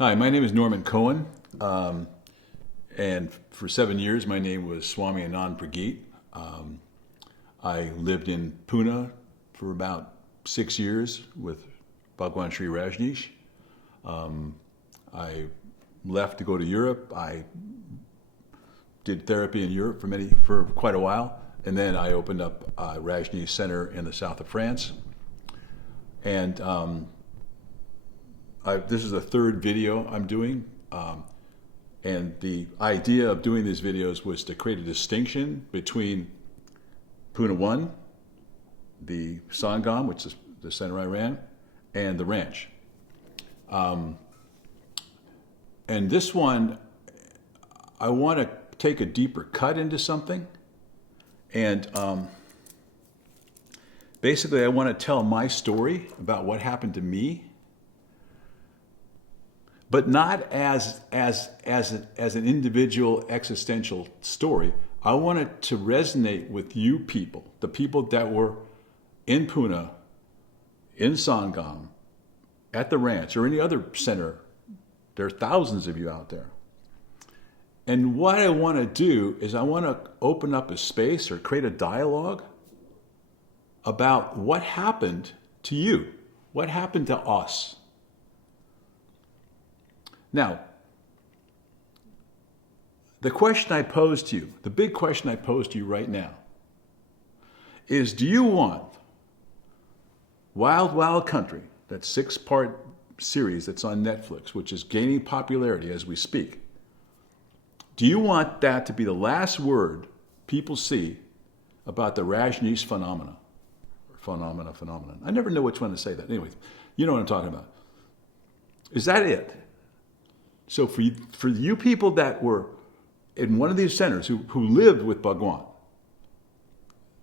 Hi, my name is Norman Cohn, and for 7 years my name was Swami Anand Prageet. I lived in Pune for about 6 years with Bhagwan Sri Rajneesh. I left to go to Europe. I did therapy in Europe for quite a while, and then I opened up a Rajneesh Center in the south of France. And this is the third video I'm doing, and the idea of doing these videos was to create a distinction between Pune 1, the Sangam, which is the center I ran, and the ranch. And this one, I want to take a deeper cut into something, and basically I want to tell my story about what happened to me, but not as an individual existential story. I want it to resonate with you people, the people that were in Pune, in Sangam, at the ranch, or any other center. There are thousands of you out there. And what I want to do is I want to open up a space or create a dialogue about what happened to you, what happened to us. Now, the question I pose to you, the big question I pose to you right now, is do you want Wild Wild Country, that 6-part series that's on Netflix, which is gaining popularity as we speak, do you want that to be the last word people see about the Rajneesh phenomenon? Phenomenon. I never know which one to say that. Anyway, you know what I'm talking about. Is that it? So for you people that were in one of these centers who lived with Bhagwan,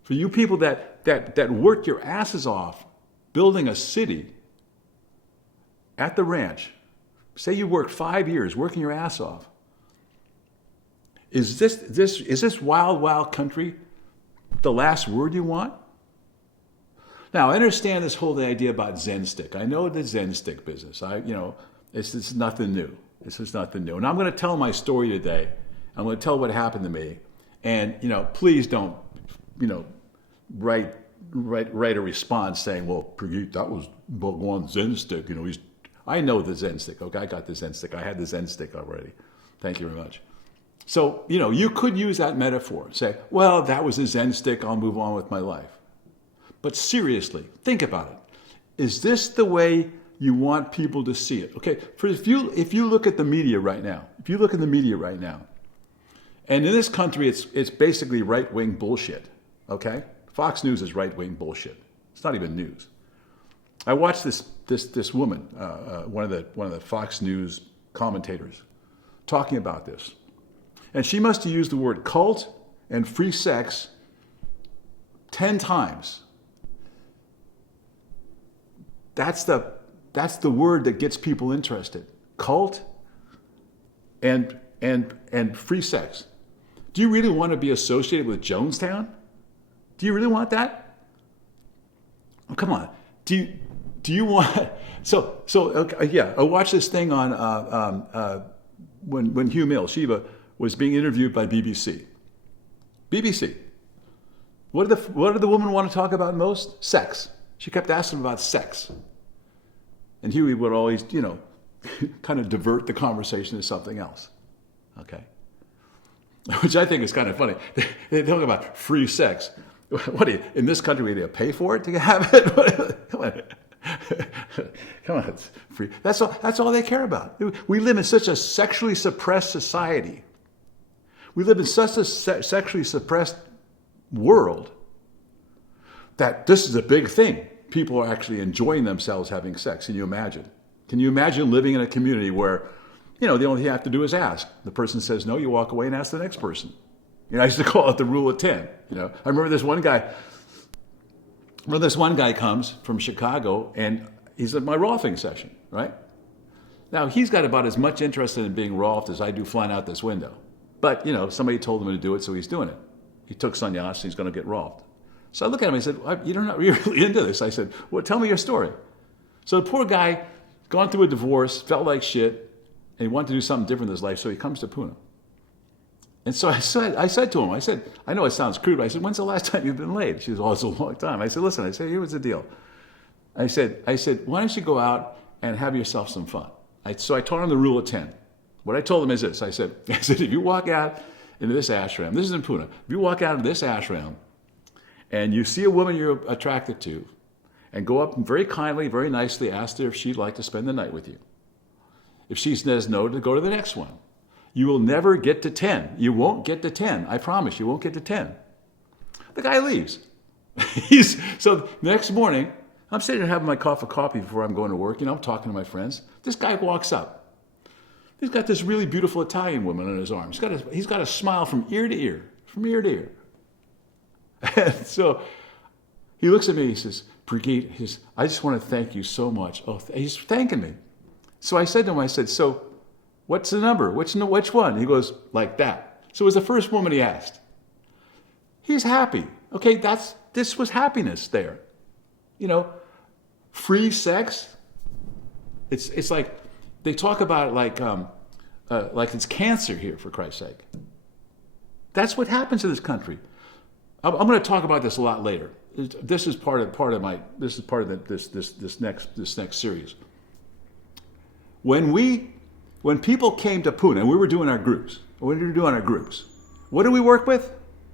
for you people that worked your asses off building a city at the ranch, say you worked 5 years working your ass off, is this Wild Wild Country the last word you want? Now, I understand this whole idea about Zen stick. I know the Zen stick business. It's nothing new. This is nothing new. And I'm going to tell my story today. I'm going to tell what happened to me. And, please don't, write a response saying, well, Prageet, that was Bhagwan's Zen stick. I know the Zen stick. Okay, I got the Zen stick. I had the Zen stick already. Thank you very much. So, you could use that metaphor. Say, well, that was a Zen stick. I'll move on with my life. But seriously, think about it. Is this the way you want people to see it? Okay, if you look at the media right now, and in this country it's basically right-wing bullshit, okay? Fox News is right-wing bullshit. It's not even news. I watched this woman, one of the Fox News commentators, talking about this. And she must have used the word cult and free sex 10 times. That's the word that gets people interested. Cult and free sex. Do you really want to be associated with Jonestown? Do you really want that? Oh, come on. Do you want? So okay, yeah. I watched this thing on when Hugh Mills, Shiva, was being interviewed by BBC. BBC. What did the woman want to talk about most? Sex. She kept asking about sex. And Huey would always, kind of divert the conversation to something else. Okay? Which I think is kind of funny. They talk about free sex. What do you, in this country, do you pay for it to have it? Come on, it's free. That's all they care about. We live in such a sexually suppressed society. We live in such a sexually suppressed world that this is a big thing. People are actually enjoying themselves having sex. Can you imagine? Can you imagine living in a community where, the only thing you have to do is ask. The person says no, you walk away and ask the next person. I used to call it the rule of 10. I remember this one guy comes from Chicago and he's at my rolfing session, right? Now, he's got about as much interest in being rolfed as I do flying out this window. But, somebody told him to do it, so he's doing it. He took Sanyassin, he's going to get rolfed. So I looked at him and I said, you're not really into this. I said, well, tell me your story. So the poor guy, gone through a divorce, felt like shit, and he wanted to do something different in his life, so he comes to Pune. And so I said to him, I know it sounds crude, but I said, when's the last time you've been late? She was, oh, it's a long time. I said, listen, here was the deal. I said, why don't you go out and have yourself some fun? So I taught him the rule of 10. What I told him is this. I said, if you walk out into this ashram, this is in Pune, if you walk out into this ashram and you see a woman you're attracted to, and go up and very kindly, very nicely ask her if she'd like to spend the night with you. If she says no, to go to the next one. You will never get to 10. You won't get to 10. I promise you won't get to 10. The guy leaves. So next morning, I'm sitting there having my cup of coffee before I'm going to work. I'm talking to my friends. This guy walks up. He's got this really beautiful Italian woman on his arm. He's got a smile from ear to ear, from ear to ear. And so he looks at me, he says, Prageet, I just want to thank you so much. Oh, he's thanking me. So I said to him, so what's the number? Which one? He goes, like that. So it was the first woman he asked. He's happy. Okay, this was happiness there. Free sex. It's like, they talk about it like it's cancer here, for Christ's sake. That's what happens in this country. I'm going to talk about this a lot later. This is part of this next series. When people came to Pune and we were doing our groups, what do we work with?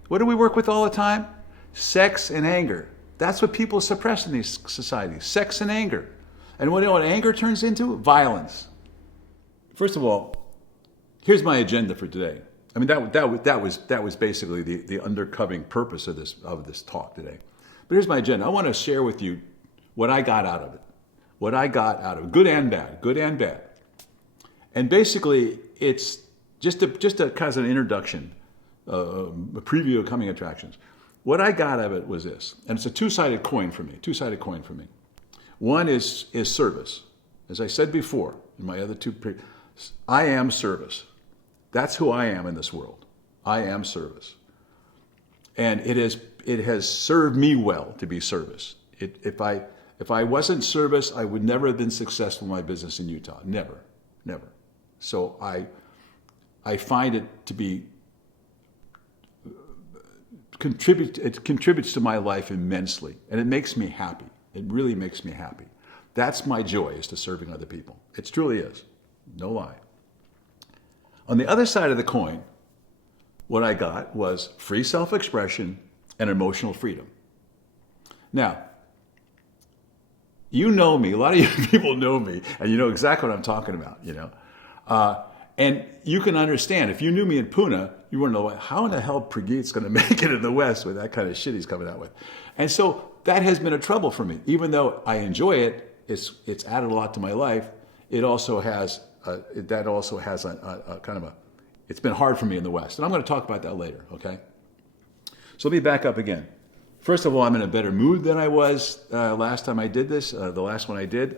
What do we work with all the time? Sex and anger. That's what people suppress in these societies. Sex and anger. And what anger turns into? Violence. First of all, here's my agenda for today. I mean, that was basically the undercovering purpose of this talk today. But here's my agenda. I want to share with you what I got out of it. What I got out of it, good and bad. And basically, it's just a kind of an introduction, a preview of coming attractions. What I got out of it was this, and it's a two-sided coin for me. One is service. As I said before in my other two, I am service. That's who I am in this world. I am service. And it has served me well to be service. If I wasn't service, I would never have been successful in my business in Utah. Never. So I find it to be it contributes to my life immensely, and it makes me happy. It really makes me happy. That's my joy, is to serving other people. It truly is. No lie. On the other side of the coin, what I got was free self-expression and emotional freedom. Now, you know me, a lot of you people know me, and you know exactly what I'm talking about, and you can understand, if you knew me in Pune, you wouldn't know, how in the hell Prageet's going to make it in the West with that kind of shit he's coming out with. And so that has been a trouble for me. Even though I enjoy it, it's added a lot to my life, it also has a kind of it's been hard for me in the West. And I'm going to talk about that later, okay? So let me back up again. First of all, I'm in a better mood than I was last time I did this. The last one I did,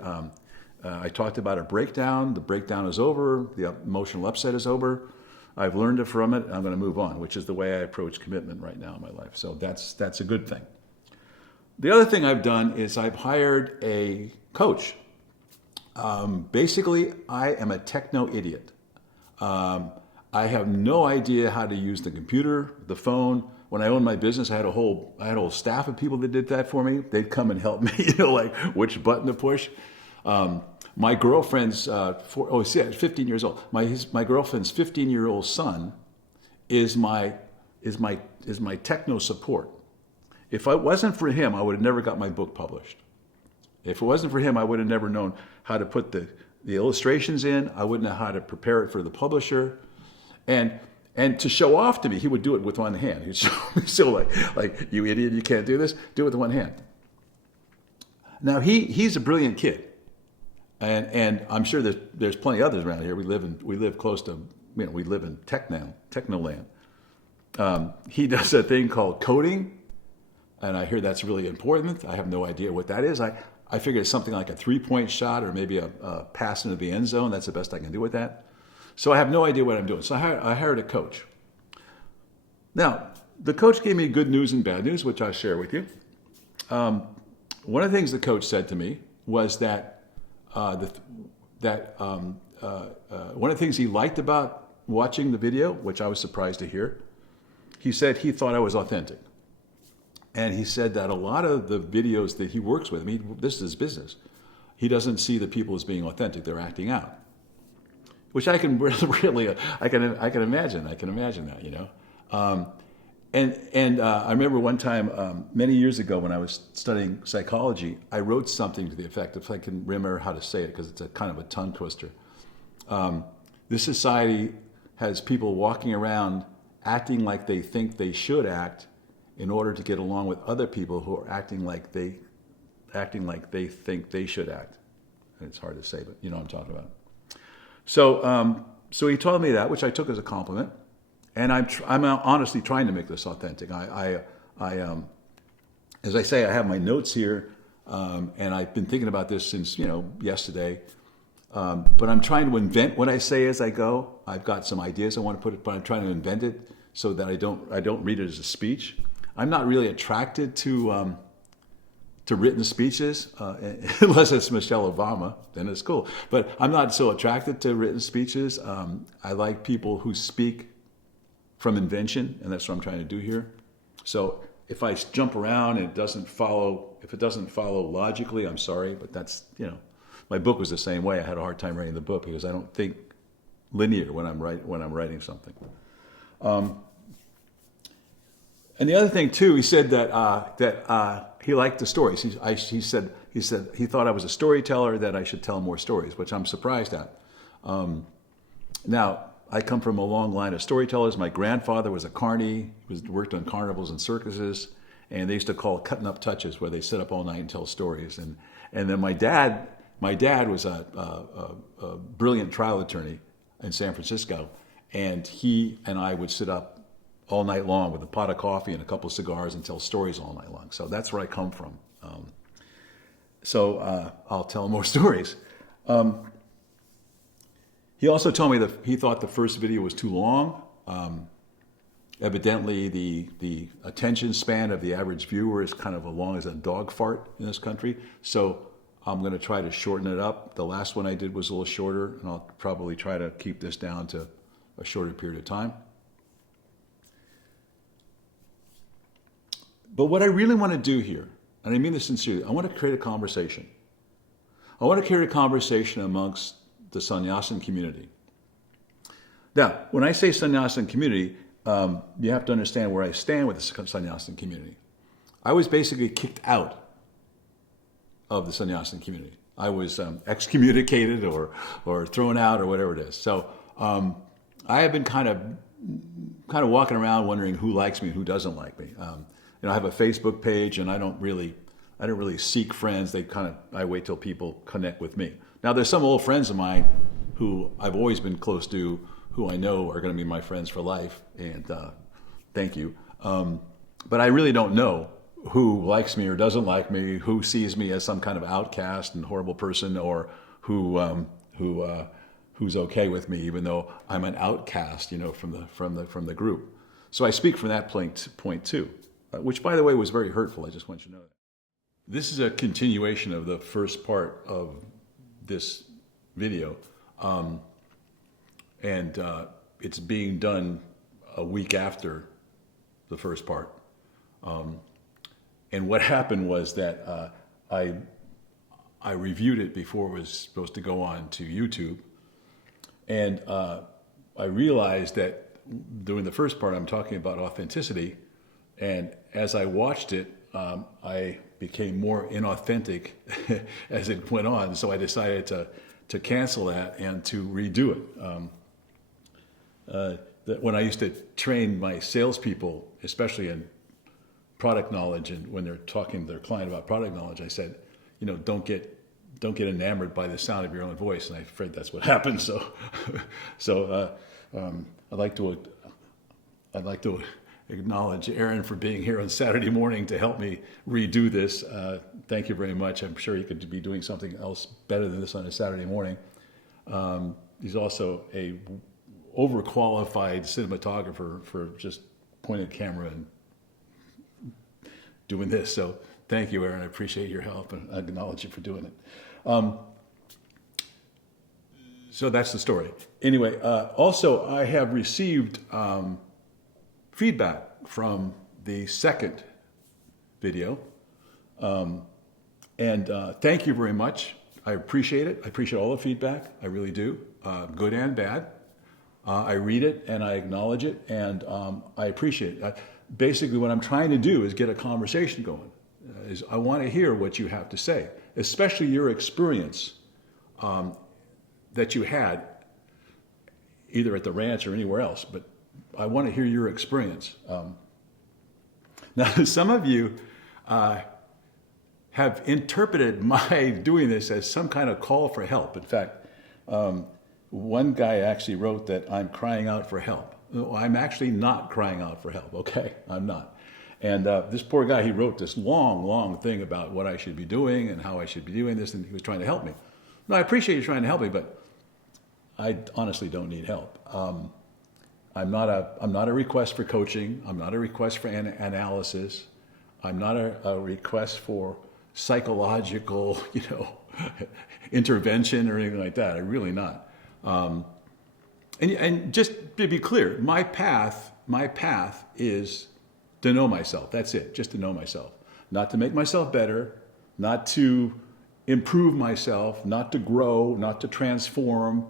I talked about a breakdown. The breakdown is over. The emotional upset is over. I've learned from it. I'm going to move on, which is the way I approach commitment right now in my life. So that's a good thing. The other thing I've done is I've hired a coach. Basically, I am a techno idiot. I have no idea how to use the computer, the phone. When I owned my business, I had a whole staff of people that did that for me. They'd come and help me, like which button to push. My girlfriend's 15 years old. My girlfriend's 15-year-old son is my techno support. If it wasn't for him, I would have never got my book published. If it wasn't for him, I would have never known how to put the illustrations in. I wouldn't know how to prepare it for the publisher. And to show off to me, he would do it with one hand. He'd show me, so like, you idiot, you can't do this? Do it with one hand. Now, he's a brilliant kid. And I'm sure there's plenty of others around here. We live close to, we live in techno land. He does a thing called coding, and I hear that's really important. I have no idea what that is. I figure it's something like a 3-point shot or maybe a pass into the end zone. That's the best I can do with that. So I have no idea what I'm doing. So I hired a coach. Now, the coach gave me good news and bad news, which I'll share with you. One of the things the coach said to me was that one of the things he liked about watching the video, which I was surprised to hear, he said he thought I was authentic. And he said that a lot of the videos that he works with, I mean, this is his business, he doesn't see the people as being authentic, they're acting out. Which I can really, I can imagine that, you know. I remember one time, many years ago when I was studying psychology, I wrote something to the effect, if I can remember how to say it, because it's a kind of a tongue twister. This society has people walking around acting like they think they should act in order to get along with other people who are acting like they think they should act. And it's hard to say, but you know what I'm talking about. So he told me that, which I took as a compliment, and I'm honestly trying to make this authentic. As I say, I have my notes here, and I've been thinking about this since yesterday. But I'm trying to invent what I say as I go. I've got some ideas I want to put it, but I'm trying to invent it so that I don't read it as a speech. I'm not really attracted to written speeches, unless it's Michelle Obama, then it's cool. But I'm not so attracted to written speeches. I like people who speak from invention, and that's what I'm trying to do here. So if I jump around and if it doesn't follow logically, I'm sorry, but that's, my book was the same way. I had a hard time writing the book because I don't think linear when I'm writing something. And the other thing too, he said that he liked the stories. He said he thought I was a storyteller, that I should tell more stories, which I'm surprised at. Now, I come from a long line of storytellers. My grandfather was a carny. He worked on carnivals and circuses, and they used to call it cutting up touches, where they sit up all night and tell stories. And then my dad was a brilliant trial attorney in San Francisco, and he and I would sit up all night long with a pot of coffee and a couple of cigars and tell stories all night long. So that's where I come from. I'll tell more stories. He also told me that he thought the first video was too long. Evidently, the attention span of the average viewer is kind of as long as a dog fart in this country. So I'm going to try to shorten it up. The last one I did was a little shorter, and I'll probably try to keep this down to a shorter period of time. But what I really want to do here, and I mean this sincerely, I want to create a conversation. I want to create a conversation amongst the Sanyassin community. Now, when I say Sanyassin community, you have to understand where I stand with the Sanyassin community. I was basically kicked out of the Sanyassin community. I was excommunicated or thrown out or whatever it is. So I have been kind of walking around wondering who likes me and who doesn't like me. I have a Facebook page, and I don't really seek friends. I wait till people connect with me. Now, there's some old friends of mine who I've always been close to, who I know are going to be my friends for life, and thank you. But I really don't know who likes me or doesn't like me, who sees me as some kind of outcast and horrible person, or who's okay with me, even though I'm an outcast, from the group. So I speak from that point too, which, by the way, was very hurtful. I just want you to know that. This is a continuation of the first part of this video, and it's being done a week after the first part. And what happened was that I reviewed it before it was supposed to go on to YouTube, and I realized that during the first part I'm talking about authenticity, and as I watched it, I became more inauthentic as it went on. So I decided to cancel that and to redo it. When I used to train my salespeople, especially in product knowledge, and when they're talking to their client about product knowledge, I said, don't get enamored by the sound of your own voice. And I'm afraid that's what happened. So I'd like to acknowledge Aaron for being here on Saturday morning to help me redo this. Thank you very much. I'm sure he could be doing something else better than this on a Saturday morning. He's also a overqualified cinematographer for just pointing a camera and doing this. So thank you, Aaron. I appreciate your help, and I acknowledge you for doing it. So that's the story. Anyway, also I have received feedback from the second video. And thank you very much. I appreciate it. I appreciate all the feedback. I really do, good and bad. I read it and I acknowledge it, and I appreciate it. Basically, what I'm trying to do is get a conversation going. I want to hear what you have to say, especially your experience that you had either at the ranch or anywhere else. But I want to hear your experience. Now, some of you have interpreted my doing this as some kind of call for help. In fact, one guy actually wrote that I'm crying out for help. No, I'm actually not crying out for help, okay? I'm not. And this poor guy, he wrote this long, long thing about what I should be doing and how I should be doing this, and he was trying to help me. No, I appreciate you trying to help me, but I honestly don't need help. I'm not a request for coaching. I'm not a request for analysis. I'm not a request for psychological, intervention or anything like that. I'm really not. And just to be clear, my path is to know myself. That's it, just to know myself. Not to make myself better, not to improve myself, not to grow, not to transform,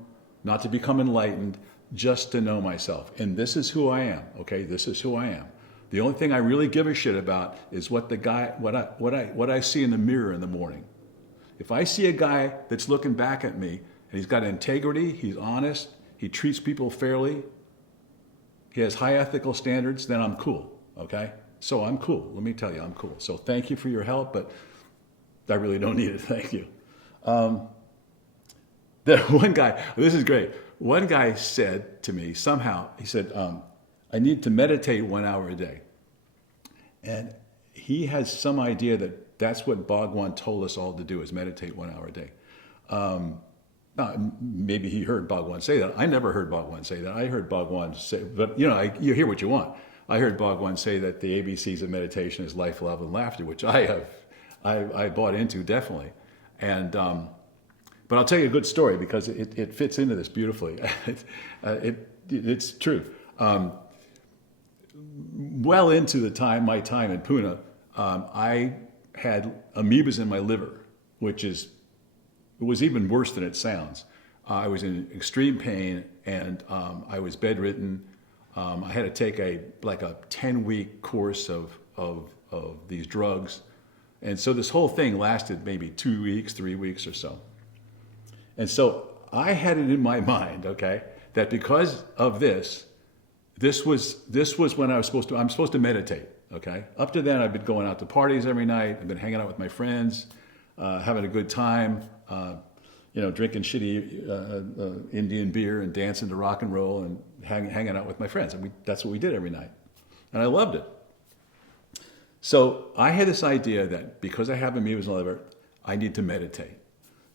not to become enlightened, just to know myself. And this is who I am, okay? This is who I am. The only thing I really give a shit about is what I see in the mirror in the morning. If I see a guy that's looking back at me and he's got integrity, he's honest, he treats people fairly, he has high ethical standards, then I'm cool, okay? So I'm cool. Let me tell you, I'm cool. So thank you for your help, but I really don't need it. Thank you. The one guy, this is great. One guy said to me somehow, he said, I need to meditate 1 hour a day. And he has some idea that that's what Bhagwan told us all to do, is meditate 1 hour a day. Maybe he heard Bhagwan say that. I never heard Bhagwan say that. I heard Bhagwan say, but you hear what you want. I heard Bhagwan say that the ABCs of meditation is life, love, and laughter, which I bought into definitely. And but I'll tell you a good story because it fits into this beautifully. It's true. Well into my time in Pune, I had amoebas in my liver, which was even worse than it sounds. I was in extreme pain and I was bedridden. I had to take a 10-week course of these drugs. And so this whole thing lasted maybe 2 weeks, 3 weeks or so. And so I had it in my mind, okay, that because of this was when I'm supposed to meditate, okay? Up to then, I've been going out to parties every night. I've been hanging out with my friends, having a good time, drinking shitty Indian beer and dancing to rock and roll and hanging out with my friends. And that's what we did every night. And I loved it. So I had this idea that because I have amoebas in my liver, I need to meditate.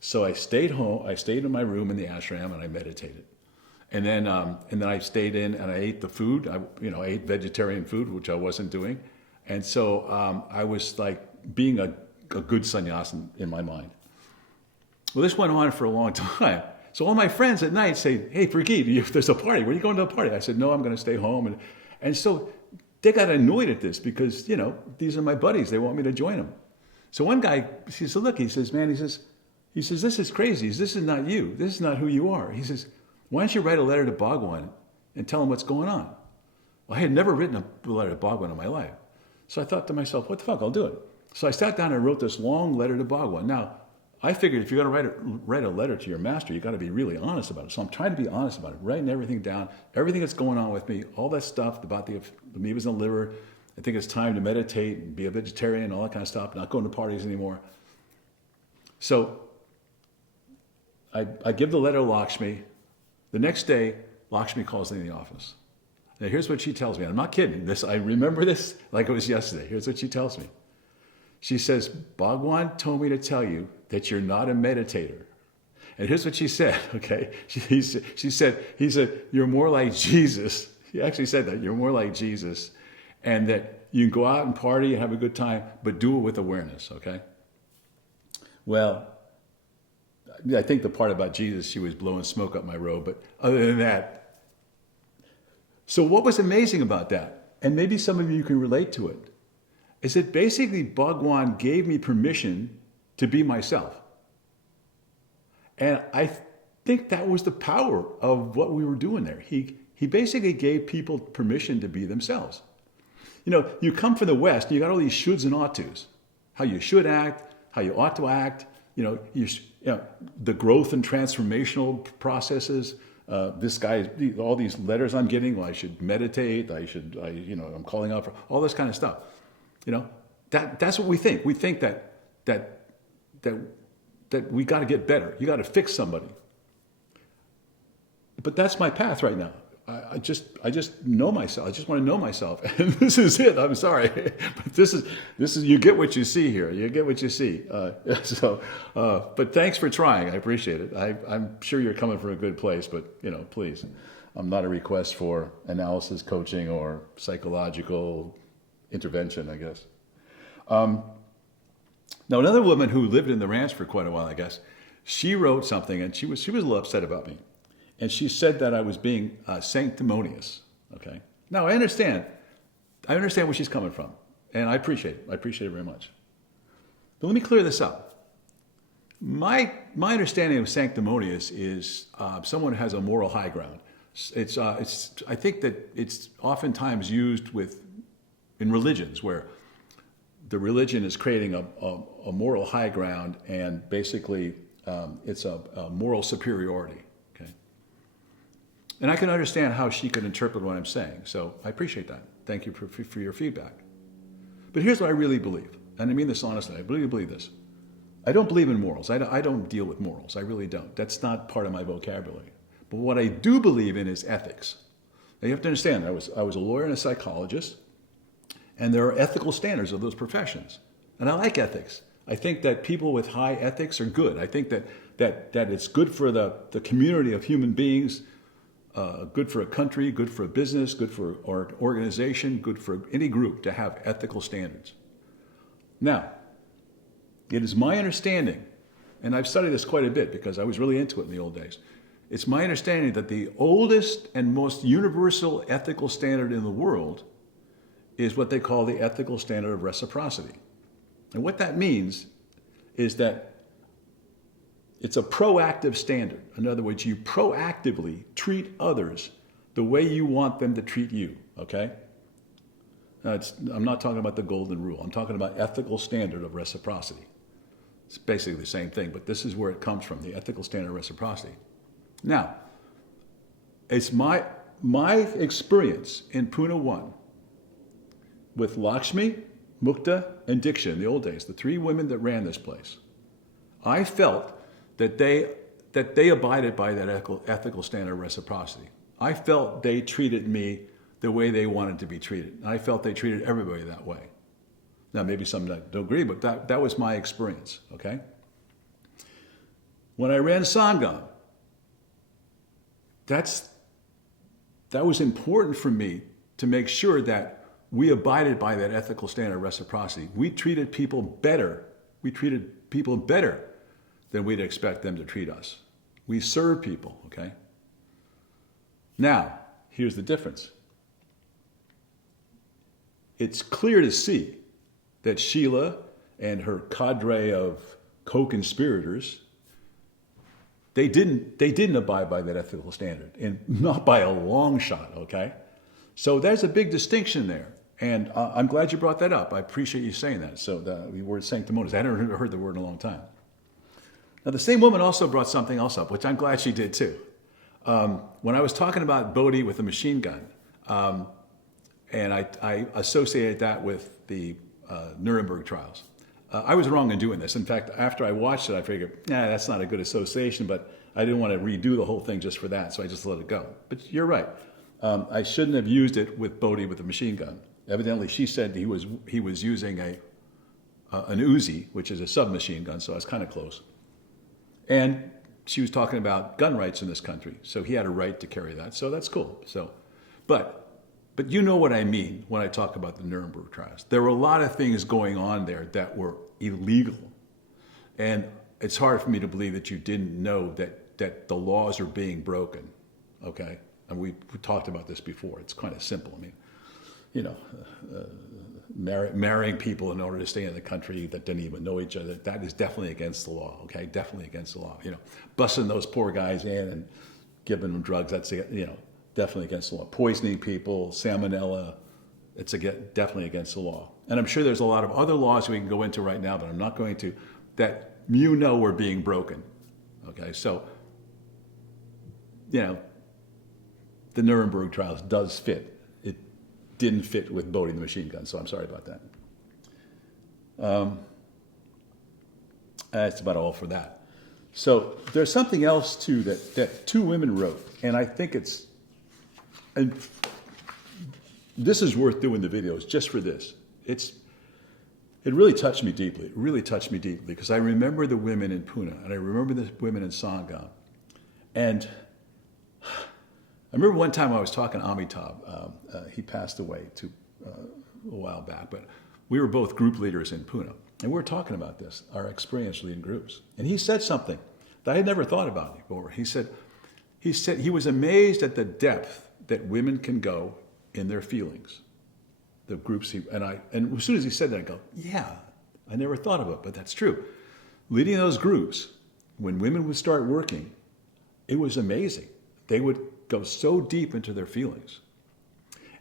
So I stayed home. I stayed in my room in the ashram and I meditated. And then I stayed in and I ate the food. I ate vegetarian food, which I wasn't doing. And so I was like being a good sanyassin in my mind. Well, this went on for a long time. So all my friends at night say, "Hey, Prageet, if there's a party, where are you going to a party?" I said, "No, I'm going to stay home." And so they got annoyed at this because, these are my buddies. They want me to join them. So one guy, he said, "Look," he says, "Man," he says, "this is crazy. This is not you. This is not who you are." He says, "Why don't you write a letter to Bhagwan and tell him what's going on?" Well, I had never written a letter to Bhagwan in my life. So I thought to myself, what the fuck, I'll do it. So I sat down and wrote this long letter to Bhagwan. Now, I figured if you're going to write a letter to your master, you got to be really honest about it. So I'm trying to be honest about it, writing everything down, everything that's going on with me, all that stuff about the amoebas in the liver. I think it's time to meditate and be a vegetarian, all that kind of stuff, not going to parties anymore. So I give the letter to Lakshmi. The next day, Lakshmi calls me in the office. Now, here's what she tells me. I'm not kidding. I remember this like it was yesterday. Here's what she tells me. She says, "Bhagwan told me to tell you that you're not a meditator." And here's what she said, okay? He said, "You're more like Jesus." He actually said that. "You're more like Jesus. And that you can go out and party and have a good time, but do it with awareness," okay? Well, I think the part about Jesus, she was blowing smoke up my robe, but other than that. So what was amazing about that, and maybe some of you can relate to it, is that basically Bhagwan gave me permission to be myself. And I think that was the power of what we were doing there. He basically gave people permission to be themselves. You know, you come from the West, you got all these shoulds and ought tos. How you should act, how you ought to act, the growth and transformational processes. This guy, all these letters I'm getting, well, I should meditate, I'm calling out for all this kind of stuff. You know, that's what we think. We think that we got to get better. You got to fix somebody. But that's my path right now. I just know myself. I just want to know myself, and this is it. I'm sorry, but this is you get what you see here. You get what you see. But thanks for trying. I appreciate it. I'm sure you're coming from a good place, but please, I'm not a request for analysis coaching or psychological intervention, I guess. Now, another woman who lived in the ranch for quite a while, I guess, she wrote something, and she was a little upset about me. And she said that I was being sanctimonious. Okay. Now I understand where she's coming from, and I appreciate it. I appreciate it very much. But let me clear this up. My understanding of sanctimonious is someone who has a moral high ground. I think that it's oftentimes used in religions where the religion is creating a moral high ground, and basically it's a moral superiority. And I can understand how she could interpret what I'm saying. So I appreciate that. Thank you for your feedback. But here's what I really believe. And I mean this honestly. I really believe this. I don't believe in morals. I don't deal with morals. I really don't. That's not part of my vocabulary. But what I do believe in is ethics. Now you have to understand, I was a lawyer and a psychologist, and there are ethical standards of those professions. And I like ethics. I think that people with high ethics are good. I think that it's good for the community of human beings, good for a country, good for a business, good for an organization, good for any group to have ethical standards. Now, it is my understanding, and I've studied this quite a bit because I was really into it in the old days. It's my understanding that the oldest and most universal ethical standard in the world is what they call the ethical standard of reciprocity. And what that means is that it's a proactive standard. In other words, you proactively treat others the way you want them to treat you, okay? Now, I'm not talking about the golden rule. I'm talking about ethical standard of reciprocity. It's basically the same thing, but this is where it comes from, the ethical standard of reciprocity. Now, it's my experience in Pune 1 with Lakshmi, Mukta, and Diksha in the old days, the three women that ran this place. I felt that they abided by that ethical standard of reciprocity. I felt they treated me the way they wanted to be treated. I felt they treated everybody that way. Now, maybe some don't agree, but that was my experience, okay? When I ran Sangam, that was important for me to make sure that we abided by that ethical standard of reciprocity. We treated people better. We treated people better than we'd expect them to treat us. We serve people, okay? Now, here's the difference. It's clear to see that Sheila and her cadre of co-conspirators, they didn't abide by that ethical standard, and not by a long shot, okay? So there's a big distinction there. And I'm glad you brought that up. I appreciate you saying that. So the word sanctimonious, I hadn't heard the word in a long time. Now, the same woman also brought something else up, which I'm glad she did too. When I was talking about Bodhi with a machine gun, and I associated that with the Nuremberg trials, I was wrong in doing this. In fact, after I watched it, I figured, that's not a good association, but I didn't want to redo the whole thing just for that, so I just let it go. But you're right. I shouldn't have used it with Bodhi with a machine gun. Evidently, she said he was using an Uzi, which is a submachine gun, so I was kind of close. And she was talking about gun rights in this country, so he had a right to carry that. So that's cool. So, but you know what I mean when I talk about the Nuremberg trials. There were a lot of things going on there that were illegal, and it's hard for me to believe that you didn't know that the laws are being broken, okay? And we talked about this before. It's kind of simple. I mean, you know, marrying people in order to stay in the country that didn't even know each other, that is definitely against the law, okay? Definitely against the law. You know, busing those poor guys in and giving them drugs, that's, you know, definitely against the law. Poisoning people, salmonella, it's definitely against the law. And I'm sure there's a lot of other laws we can go into right now, but I'm not going to, that you know were being broken, okay? So, you know, the Nuremberg trials does fit. It didn't fit with Bodie the machine gun, so I'm sorry about that. That's about all for that. So there's something else too that two women wrote, and I think and this is worth doing the videos just for this. It really touched me deeply. It really touched me deeply because I remember the women in Pune and I remember the women in Sangam. And I remember one time I was talking to Amitabh. He passed away a while back, but we were both group leaders in Pune. And we were talking about this, our experience leading groups. And he said something that I had never thought about before. He said he was amazed at the depth that women can go in their feelings. The groups and as soon as he said that, I go, yeah, I never thought of it, but that's true. Leading those groups, when women would start working, it was amazing. They would go so deep into their feelings.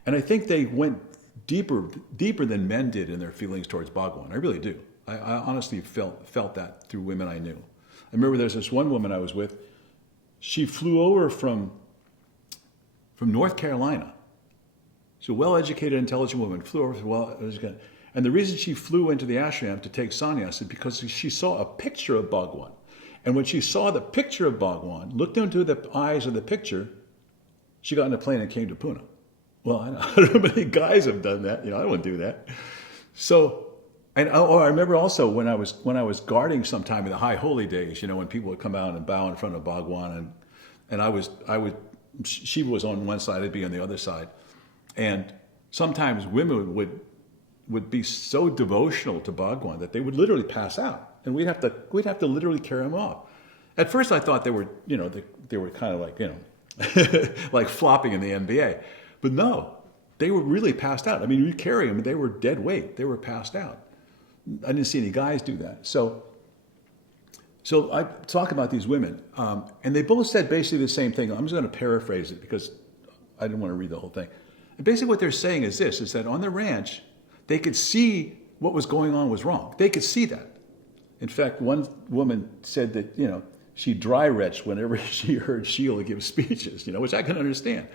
And I think they went deeper than men did in their feelings towards Bhagwan. I really do. I honestly felt that through women I knew. I remember there's this one woman I was with. She flew over from North Carolina. She's a well-educated, intelligent woman, flew over well-educated. And the reason she flew into the ashram to take sannyas is because she saw a picture of Bhagwan. And when she saw the picture of Bhagwan, looked into the eyes of the picture, she got on a plane and came to Pune. Well, I don't know how many guys have done that. You know, I wouldn't do that. So, and I remember also when I was guarding sometime in the high holy days, you know, when people would come out and bow in front of Bhagwan, and she was on one side, I'd be on the other side. And sometimes women would be so devotional to Bhagwan that they would literally pass out, and we'd have to literally carry them off. At first, I thought they were, you know, they were kind of like, you know, like flopping in the NBA, but no, they were really passed out. I mean, you carry them, they were dead weight. They were passed out. I didn't see any guys do that. So I talk about these women, and they both said basically the same thing. I'm just going to paraphrase it because I didn't want to read the whole thing. And basically what they're saying is this, is that on the ranch, they could see what was going on was wrong. They could see that. In fact, one woman said that, you know, she dry retched whenever she heard Sheila give speeches, you know, which I can understand.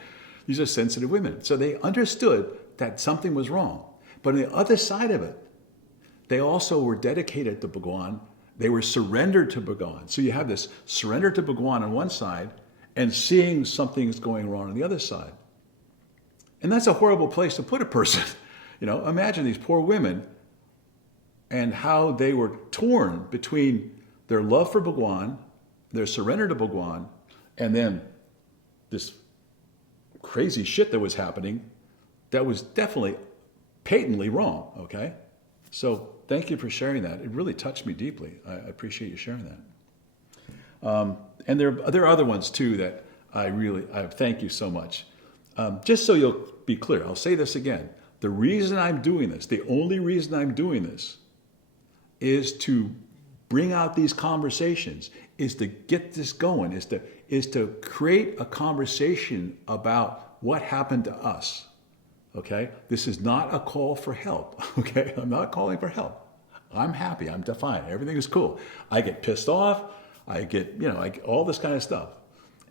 These are sensitive women. So they understood that something was wrong. But on the other side of it, they also were dedicated to Bhagwan. They were surrendered to Bhagwan. So you have this surrender to Bhagwan on one side and seeing something is going wrong on the other side. And that's a horrible place to put a person. You know, imagine these poor women and how they were torn between their love for Bhagwan, their surrender to Bhagwan, and then this crazy shit that was happening that was definitely patently wrong, okay? So thank you for sharing that. It really touched me deeply. I appreciate you sharing that. And there are other ones too that I thank you so much. Just so you'll be clear, I'll say this again. The reason I'm doing this, the only reason I'm doing this, is to bring out these conversations, is to get this going, is to create a conversation about what happened to us. Okay? This is not a call for help. Okay? I'm not calling for help. I'm happy. I'm fine. Everything is cool. I get pissed off. I get, you know, all this kind of stuff.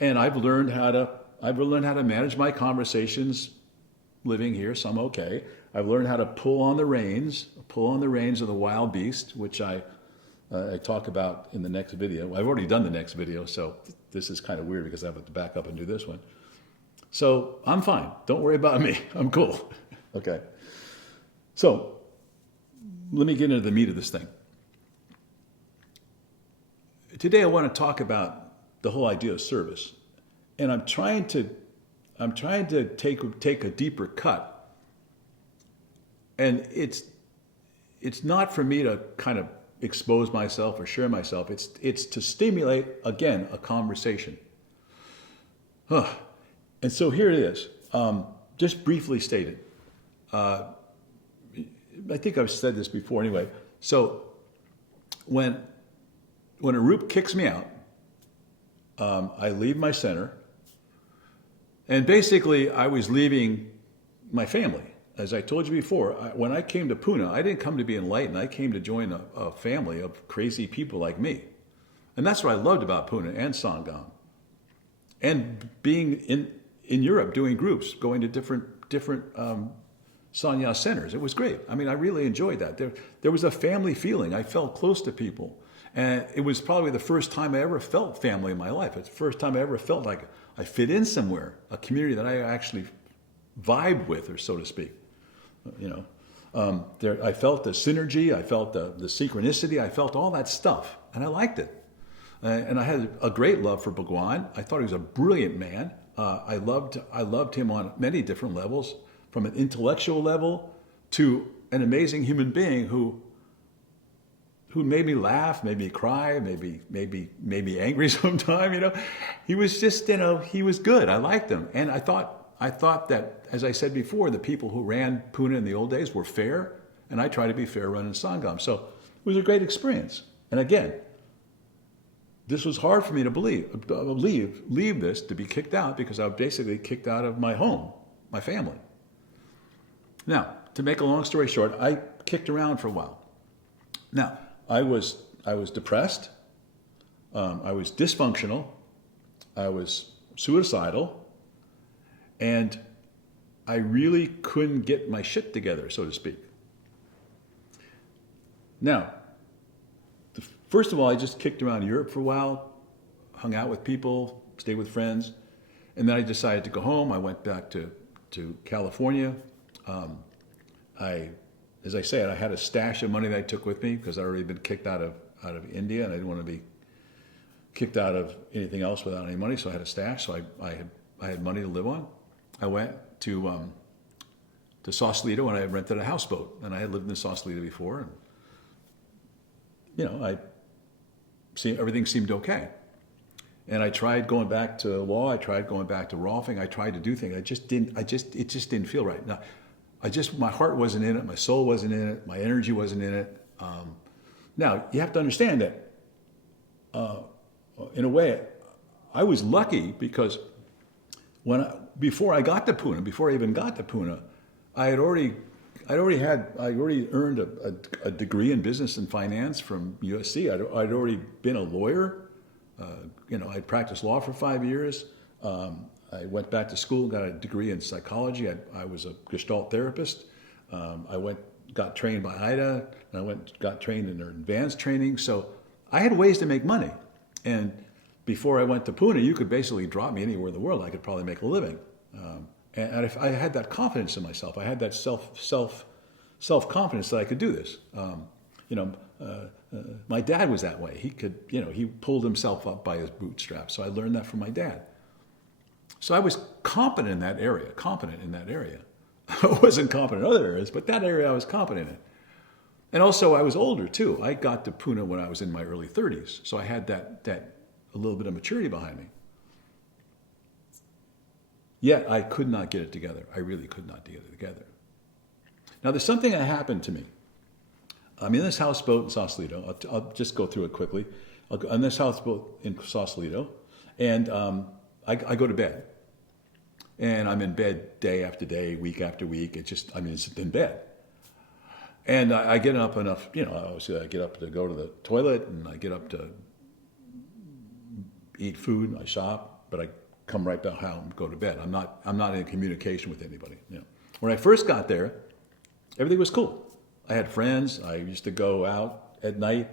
And I've learned how to manage my conversations living here, so I'm okay. I've learned how to pull on the reins of the wild beast, which I talk about in the next video. I've already done the next video, so this is kind of weird because I have to back up and do this one. So I'm fine. Don't worry about me. I'm cool. Okay. So let me get into the meat of this thing. Today I want to talk about the whole idea of service. And I'm trying to take a deeper cut. And it's not for me to kind of, expose myself or share myself. It's to stimulate, again, a conversation. And so here it is, just briefly stated. I think I've said this before anyway. So when a group kicks me out, I leave my center, and basically I was leaving my family. As I told you before, when I came to Pune, I didn't come to be enlightened. I came to join a family of crazy people like me. And that's what I loved about Pune and Sangam. And being in Europe, doing groups, going to different sannyas centers. It was great. I mean, I really enjoyed that. There was a family feeling. I felt close to people. And it was probably the first time I ever felt family in my life. It's the first time I ever felt like I fit in somewhere, a community that I actually vibe with, or so to speak. I felt the synergy, I felt the synchronicity, I felt all that stuff, and I liked it. And I had a great love for Bhagwan. I thought he was a brilliant man. I loved him on many different levels, from an intellectual level to an amazing human being who made me laugh, made me cry, made me angry sometime. He was just, he was good. I liked him, and I thought that, as I said before, the people who ran Pune in the old days were fair, and I try to be fair running Sangam. So it was a great experience. And again, this was hard for me to leave this, to be kicked out, because I was basically kicked out of my home, my family. Now, to make a long story short, I kicked around for a while. Now, I was depressed, I was dysfunctional, I was suicidal, and I really couldn't get my shit together, so to speak. Now, first of all, I just kicked around Europe for a while, hung out with people, stayed with friends, and then I decided to go home. I went back to California. As I said, I had a stash of money that I took with me because I'd already been kicked out of India, and I didn't want to be kicked out of anything else without any money, so I had a stash, so I had money to live on. I went to Sausalito, and I had rented a houseboat, and I had lived in Sausalito before, and everything seemed okay. And I tried going back to law, I tried going back to Rolfing, I tried to do things. It just didn't feel right. Now, my heart wasn't in it, my soul wasn't in it, my energy wasn't in it. Now, you have to understand that, in a way, I was lucky because before I even got to Pune, I already earned a degree in business and finance from USC. I'd already been a lawyer. I'd practiced law for 5 years. I went back to school, got a degree in psychology. I was a Gestalt therapist. I got trained by IDA, and got trained in their advanced training. So I had ways to make money. And before I went to Pune, you could basically drop me anywhere in the world. I could probably make a living. And if I had that confidence in myself, I had that self-confidence that I could do this. My dad was that way. He could, he pulled himself up by his bootstraps. So I learned that from my dad. So I was competent in that area. I wasn't competent in other areas, but that area I was competent in. And also I was older too. I got to Pune when I was in my early 30s. So I had that a little bit of maturity behind me. Yet I could not get it together. I really could not get it together. Now there's something that happened to me. I'm in this houseboat in Sausalito. I'll just go through it quickly. I'm in this houseboat in Sausalito, and I go to bed. And I'm in bed day after day, week after week. It's in bed. And I get up enough, obviously I get up to go to the toilet, and I get up to eat food, and I shop, but I come right back home and go to bed. I'm not in communication with anybody. When I first got there, everything was cool. I had friends. I used to go out at night.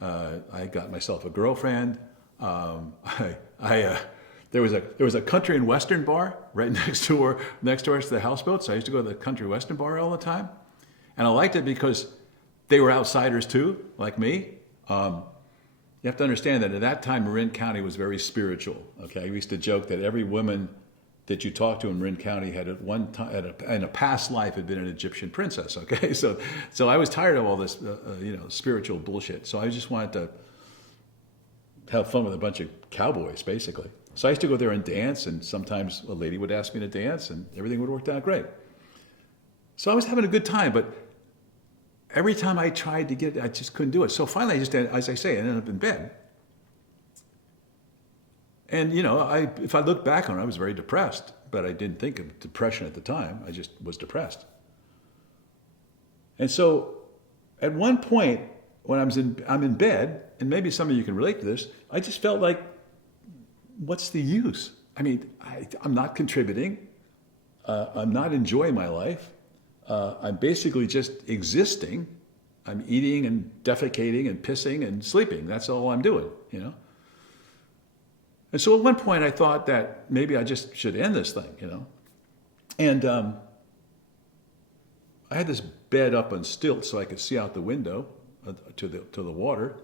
I got myself a girlfriend. There was a country and western bar right next to us to the houseboat. So I used to go to the country western bar all the time, and I liked it because they were outsiders too, like me. You have to understand that at that time, Marin County was very spiritual. Okay, we used to joke that every woman that you talk to in Marin County had at one time, in a past life, had been an Egyptian princess. Okay, so I was tired of all this, spiritual bullshit. So I just wanted to have fun with a bunch of cowboys, basically. So I used to go there and dance, and sometimes a lady would ask me to dance, and everything would work out great. So I was having a good time, but every time I tried to get it, I just couldn't do it. So finally, as I say, I ended up in bed. And, if I look back on it, I was very depressed, but I didn't think of depression at the time. I just was depressed. And so at one point, when I'm in bed, and maybe some of you can relate to this, I just felt like, what's the use? I mean, I'm not contributing. I'm not enjoying my life. I'm basically just existing. I'm eating and defecating and pissing and sleeping. That's all I'm doing, And so at one point I thought that maybe I just should end this thing, And I had this bed up on stilts so I could see out the window to the water.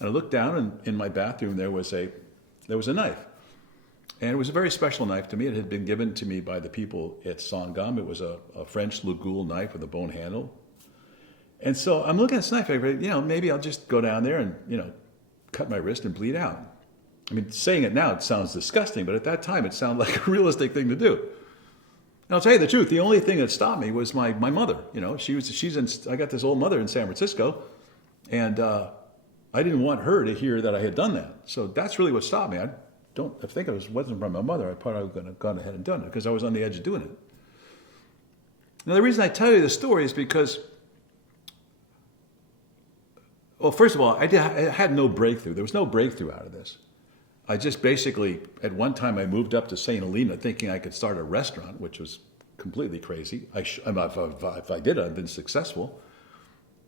And I looked down, and in my bathroom there was a knife. And it was a very special knife to me. It had been given to me by the people at Sangam. It was a French Lugoul knife with a bone handle. And so I'm looking at this knife. I figured, maybe I'll just go down there and, cut my wrist and bleed out. I mean, saying it now, it sounds disgusting, but at that time, it sounded like a realistic thing to do. And I'll tell you the truth, the only thing that stopped me was my mother. I got this old mother in San Francisco, and I didn't want her to hear that I had done that. So that's really what stopped me. I think it wasn't from my mother. I probably would have gone ahead and done it because I was on the edge of doing it. Now, the reason I tell you this story is because, well, first of all, I had no breakthrough. There was no breakthrough out of this. I just basically, at one time, I moved up to St. Helena thinking I could start a restaurant, which was completely crazy. If I did, I'd been successful.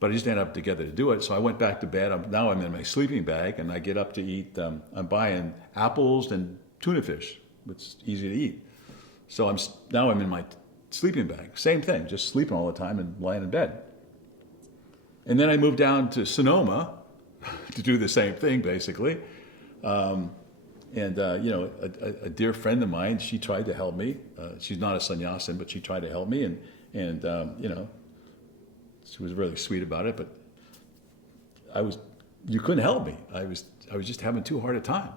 But I just didn't have together to do it. So I went back to bed. Now I'm in my sleeping bag, and I get up to eat. I'm buying apples and tuna fish, which is easy to eat. So now I'm in my sleeping bag. Same thing, just sleeping all the time and lying in bed. And then I moved down to Sonoma to do the same thing, basically. A dear friend of mine, she tried to help me. She's not a Sanyassin, but she tried to help me, and she was really sweet about it. But you couldn't help me. I was just having too hard a time.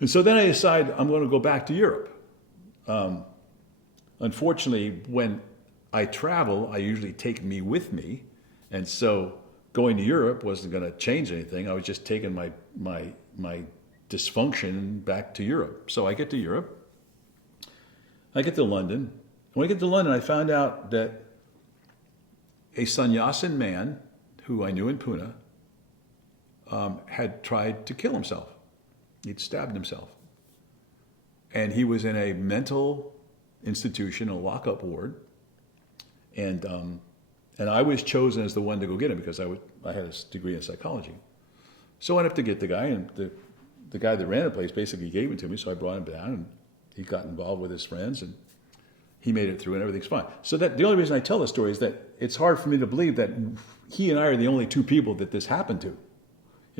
And so then I decided I'm going to go back to Europe. Unfortunately, when I travel, I usually take me with me, and so going to Europe wasn't going to change anything. I was just taking my dysfunction back to Europe. So I get to Europe. I get to London. When I get to London, I found out that a Sanyassin man who I knew in Pune had tried to kill himself. He'd stabbed himself. And he was in a mental institution, a lockup ward. And I was chosen as the one to go get him because I had a degree in psychology. So I went up to get the guy, and the guy that ran the place basically gave it to me, so I brought him down, and he got involved with his friends, and he made it through, and everything's fine. So the only reason I tell this story is that it's hard for me to believe that he and I are the only two people that this happened to.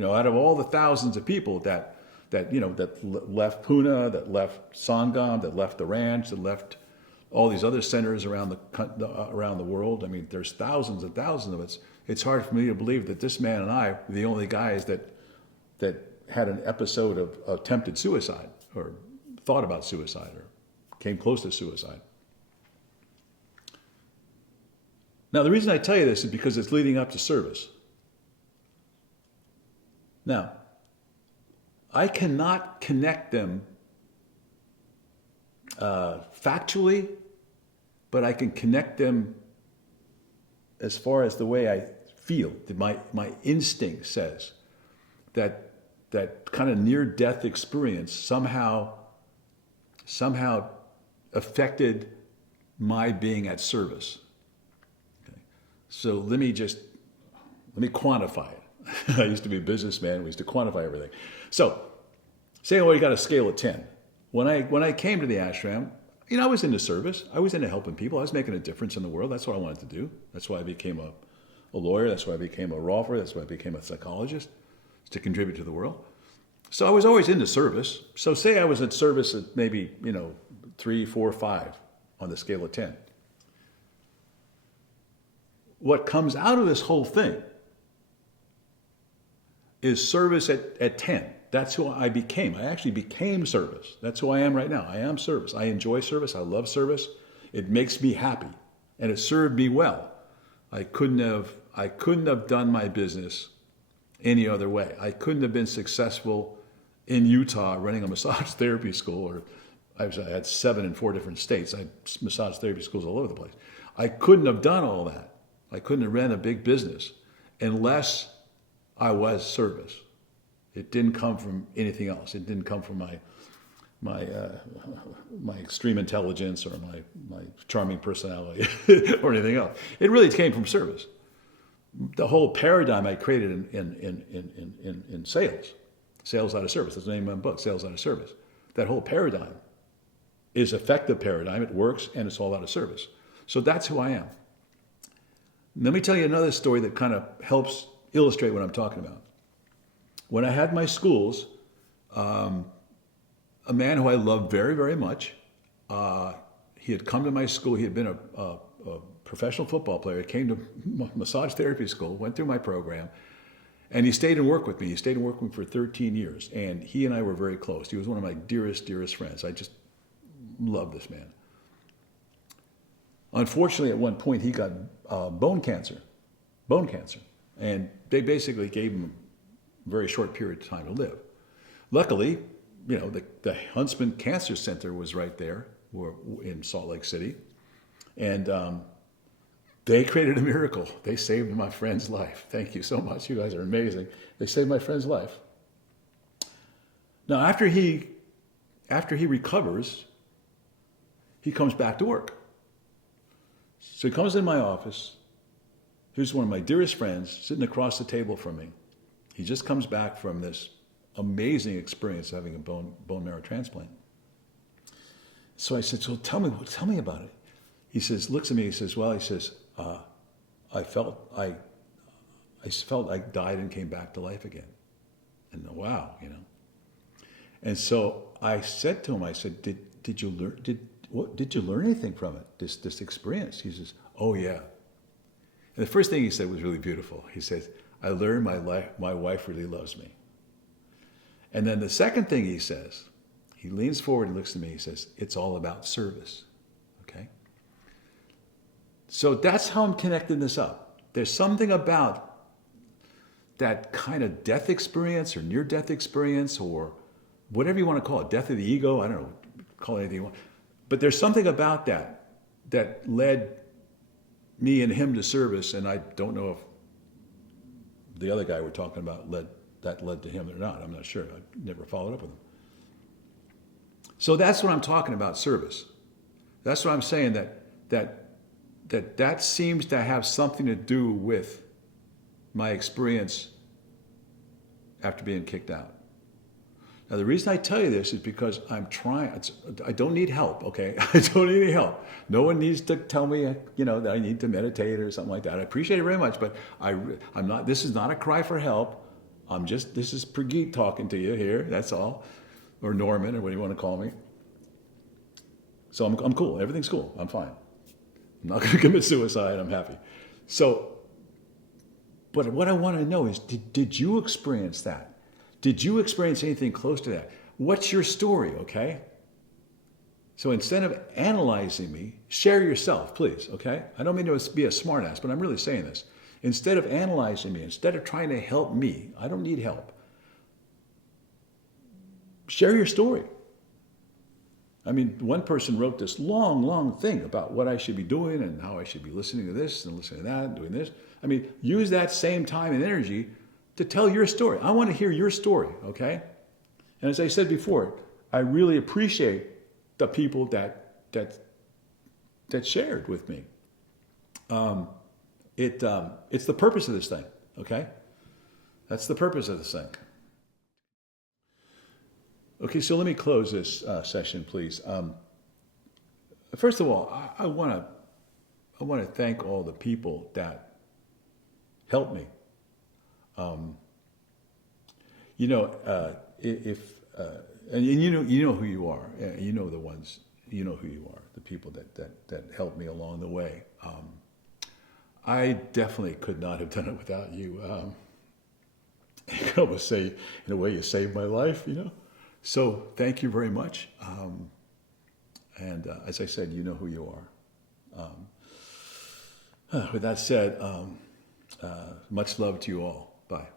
Out of all the thousands of people that left Pune, that left Sangam, that left the ranch, that left all these other centers around the world. I mean, there's thousands and thousands of us. It's hard for me to believe that this man and I were the only guys that had an episode of attempted suicide, or thought about suicide, or came close to suicide. Now, the reason I tell you this is because it's leading up to service. Now, I cannot connect them factually, but I can connect them as far as the way I feel. My instinct says that kind of near-death experience somehow affected my being at service. Okay. So let me quantify it. I used to be a businessman. We used to quantify everything. So, say you got a scale of 10. When I came to the ashram, I was into service. I was into helping people. I was making a difference in the world. That's what I wanted to do. That's why I became a lawyer. That's why I became a rolfer. That's why I became a psychologist, to contribute to the world. So I was always into service. So say I was at service at maybe, 3, 4, 5 on the scale of 10. What comes out of this whole thing is service at 10. That's who I became. I actually became service. That's who I am right now. I am service. I enjoy service. I love service. It makes me happy, and it served me well. I couldn't have done my business any other way. I couldn't have been successful in Utah running a massage therapy school, or I had 7 in 4 different states. I had massage therapy schools all over the place. I couldn't have done all that. I couldn't have ran a big business unless I was service. It didn't come from anything else. It didn't come from my extreme intelligence or my charming personality or anything else. It really came from service. The whole paradigm I created in sales out of service. That's the name of my book, Sales Out of Service. That whole paradigm is effective paradigm. It works, and it's all out of service. So that's who I am. Let me tell you another story that kind of helps illustrate what I'm talking about. When I had my schools, a man who I loved very, very much, he had come to my school. He had been a professional football player. He came to massage therapy school, went through my program, and he stayed and worked with me. He stayed and worked with me for 13 years, and he and I were very close. He was one of my dearest, dearest friends. I just love this man. Unfortunately, at one point, he got bone cancer, and they basically gave him a very short period of time to live. Luckily, the Huntsman Cancer Center was right there in Salt Lake City, and they created a miracle. They saved my friend's life. Thank you so much. You guys are amazing. They saved my friend's life. Now, after he recovers, he comes back to work. So he comes in my office. Here's one of my dearest friends sitting across the table from me. He just comes back from this amazing experience having a bone marrow transplant. So I said, so tell me about it. He says, looks at me, he says, I felt I died and came back to life again. And wow, And so I said to him, I said, did you learn anything from it, this experience? He says, oh yeah. And the first thing he said was really beautiful. He says, I learned my wife really loves me. And then the second thing he says, he leans forward and looks at me, he says, it's all about service, okay? So that's how I'm connecting this up. There's something about that kind of death experience or near-death experience or whatever you want to call it, death of the ego, I don't know, call it anything you want. But there's something about that led me and him to service, and I don't know if the other guy we're talking about led to him or not. I'm not sure. I never followed up with him. So that's what I'm talking about, service. That's what I'm saying, that seems to have something to do with my experience after being kicked out. Now, the reason I tell you this is because I'm trying. I don't need help, okay? I don't need any help. No one needs to tell me, that I need to meditate or something like that. I appreciate it very much, but I'm not. This is not a cry for help. This is Prageet talking to you here. That's all, or Norman, or what you want to call me. So I'm cool. Everything's cool. I'm fine. I'm not going to commit suicide. I'm happy. So, but what I want to know is, did you experience that? Did you experience anything close to that? What's your story, okay? So instead of analyzing me, share yourself, please, okay? I don't mean to be a smartass, but I'm really saying this. Instead of analyzing me, instead of trying to help me, I don't need help. Share your story. I mean, one person wrote this long, long thing about what I should be doing and how I should be listening to this and listening to that and doing this. I mean, use that same time and energy to tell your story. I want to hear your story, okay? And as I said before, I really appreciate the people that shared with me. It's the purpose of this thing, okay? That's the purpose of this thing. Okay, so let me close this session, please. First of all, I want to thank all the people that helped me. And you know who you are. You know the ones you know who you are, the people that helped me along the way. I definitely could not have done it without you. You can almost say, in a way, you saved my life, you know. So thank you very much. And as I said, you know who you are. With that said, much love to you all. Bye.